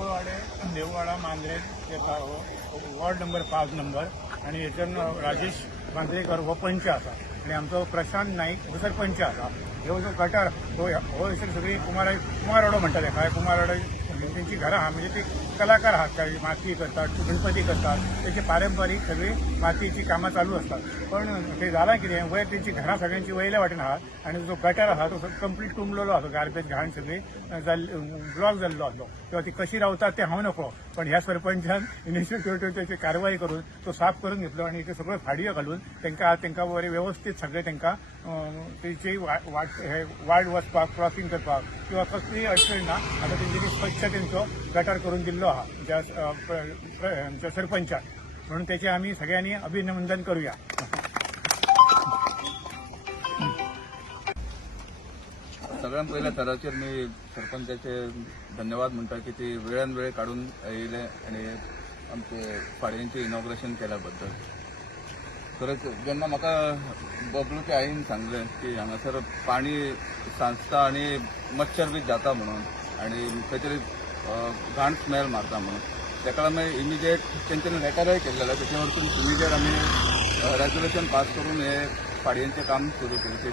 Deulwada Mandrem ward number 5 number आणि हेतून राजेश मांद्रेकर हो पंच आसा आणि आमचो प्रशांत नाईक हो सरपंच आसा. ह्यो जो गटार हो सगळी कुमारवाडो म्हणटाले काय कुमारवाडो त्यांची घरां आहा म्हणजे ते कलाकार आहात काही माती करतात गणपती करतात त्याची पारंपरिक सगळी मातीची कामां चालू असतात. पण ते जालां कितें वयर त्यांची घरां सगळ्यांची वयल्या वाटेन आहात आणि जो गटार आहा तो कंप्लीट तुंबलेलो आसा. गार्बेज घाण सगळी ब्लॉक जाल्लो आसलो किंवा ती कशी रावतात ते हांव नको पण ह्या सरपंचान इनिशिएटिव्ह त्याची कारवाई करून तो साफ करून घेतलो आणि ते सगळं फाडयो घालून तांकां बरे व्यवस्थीत सगळे तांकां तेची वाट वचपाक क्रॉसिंग करपाक किंवा कसलीय अडचण ना आता तेंच्यांनी स्वच्छ तेंचो गटार करून दिल्लो आहा ज्या सरपंचाक. म्हणून त्याचे आम्ही सगळ्यांनी अभिनंदन करूया. सगळ्यात पहिल्या थराचेर मी सरपंचाचे धन्यवाद म्हणटा की ती वेळान वेळ काढून येयले आणि आमचे फाड्यांचे इनॉग्रेशन केल्या बद्दल. खरेंच जेन्ना म्हाका बबलूच्या आईन सांगलें की हांगासर पाणी सांचता आणि मच्छर बी जाता म्हणून आणि खंय घाण स्मेल मारता म्हणून तेका लागून इमिजिएट तेंच्यांनी लेटरय केल्लें तेचे वरसून इमिजिएट आमी रेजोल्युशन पास करून हे फाडयांचें काम सुरू केलें.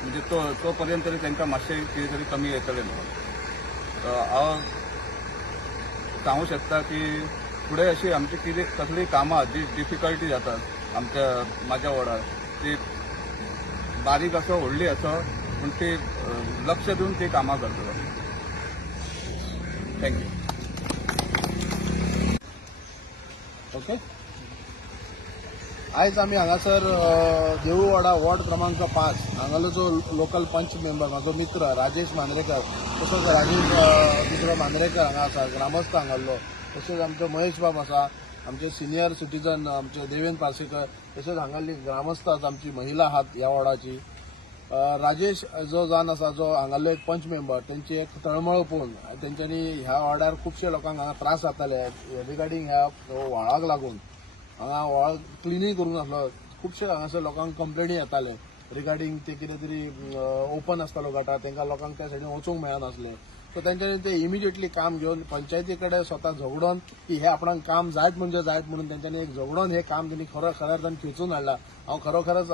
म्हणजे तो पर्यंत तरी तांकां मातशें कितें तरी कमी येतलें म्हणून हांव सांगूं शकता की फुडें अशी आमची कितें कसलीय कामां जी डिफिकल्टी जातात म्हाज्या वार्डार ती बारीक आसो व्हडली आसो पूण ती लक्ष दिवन ती कामां करतलो. थँक्यू. ओके. आयज आमी हांगासर देऊळवाडा वॉर्ड क्रमांक 5 हांगालो जो लोकल पंच मेंबर म्हाजो मित्र राजेश मांद्रेकर तसोच राजेश दुसरो मांद्रेकर हांगा आसा ग्रामस्थ हांगालो तशेंच आमचो महेश बाब आसा आमचे सिनियर सिटीजन आमचे देवेंद्र पार्सेकर तशेंच हांगाली ग्रामस्थ आसा आमची महिला आहात ह्या वॉर्डाची. राजेश जो जावन आसा जो हांगालो एक पंच मेंबर त्यांची एक तळमळ पळोवन तेंच्यांनी ह्या वॉर्डार खुबशे लोकांक हांगा त्रास जाताले रिगार्डींग ह्या व्हाळाक लागून. हांगा व्हाळ क्लिनूय करूंक नासलो खुबशे हांगासर लोकांक कंप्लेनी येताले रिगार्डींग ते कितें तरी ओपन आसतालो गटार तांकां लोकांक त्या सायडीन वचूंक मेळनासलें. सो तेंच्यांनी ते इमिजिएटली काम घेवन पंचायती कडेन स्वता झगडोन की हे आपणाक काम जायत म्हणजे जायत म्हणून तेंच्यांनी एक झगडोन हे काम त्यांनी खऱ्या अर्थान खेचून हाडला. हांव खरोखरच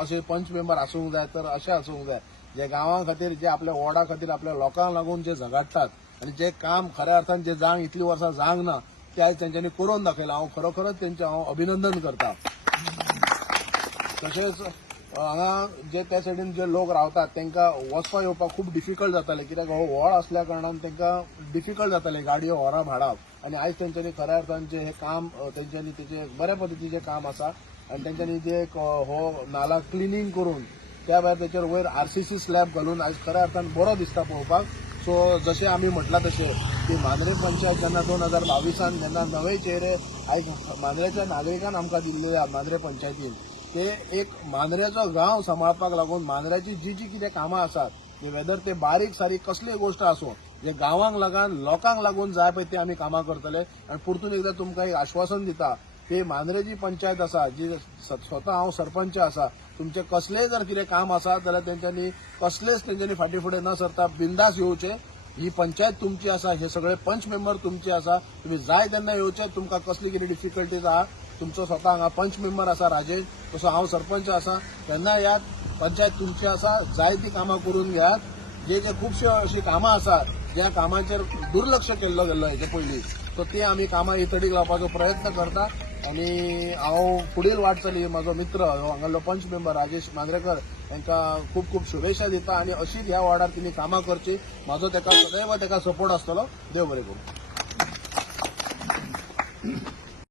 अशे पंच मेंबर आसूंक जाय तर अशें आसूंक जाय जे गांवां खातीर जे आपल्या वॉर्डा खातीर आपल्या लोकांक लागून जे झगडटात आनी जे काम खऱ्या अर्थान जे जांक इतलीं वर्सां जांक ना ते आयज तेंच्यांनी करून दाखयलां. हांव खरोखरच तेंचें हांव अभिनंदन करतां. तशेंच हांगा जे त्या सायडीन जे लोक रावतात तांकां वचपाक येवपाक खूब डिफिकल्ट जातालें कित्याक हो व्हळ आसल्या कारणान तांकां डिफिकल्ट जातालें गाडयो व्हरां भाडावप आनी आयज तेंच्यांनी खऱ्या अर्थान जे हे काम तेंच्यांनी तेचे बऱ्या पद्दतीचें काम आसा आनी तेंच्यांनी जे हो नाला क्लिनींग करून त्या भायर तेचेर वयर RCC स्लॅब घालून आयज खऱ्या अर्थान बरो दिसता पळोवपाक. सो जशें आमी म्हटलां तशें की मांद्रे पंचायत जेन्ना 2022 जेन्ना नवे चेहरे आयज मांद्रेच्या नागरिकान आमकां दिल्ले मांद्रे पंचायतीन ते एक मांद्रेचो गांव सांबाळपाक लागून मांद्र्याची जी कितें कामां आसात वेदर ते बारीक सारीक कसलीय गोश्ट आसूं जे गांवांक लागून लोकांक लागून जाय पळय ते आमी कामां करतले. आनी परतून एकदां तुमकां एक आश्वासन दिता की मांद्रे जी पंचायत आसा जी स्वता हांव सरपंच आसा तुमचे कसलेय जर कितें काम आसा जाल्यार तेंच्यांनी फाटीं फुडें न सरता बिंदास येवचे. ही पंचायत तुमची आसा हे सगळे पंच मेंबर तुमचे आसा तुम्ही जाय तेन्ना येवचे. तुमकां कसली कितें डिफिकल्टीज आहा तुमचो स्वता हांगा पंच मेंबर आसा राजेश तसो हांव सरपंच आसा तेन्ना यात पंचायत तुमची आसा जाय ती कामां करून घेयात. जे खुबश्यो अशीं कामां आसात ज्या कामांचेर दुर्लक्ष केल्लो गेल्लो हेचे पयलीं सो ती आमी कामां इतडीक लावपाचो प्रयत्न करता आनी हांव फुडेल वाटचाली म्हाजो मित्र हांगालो पंच मेंबर राजेश मांद्रेकर तांकां खूब खूब शुभेच्छा दिता आनी अशीच ह्या वार्डार तिणी कामां करची. म्हाजो ताका सदैव ताका सपोर्ट आसतलो. देव बरें करूं.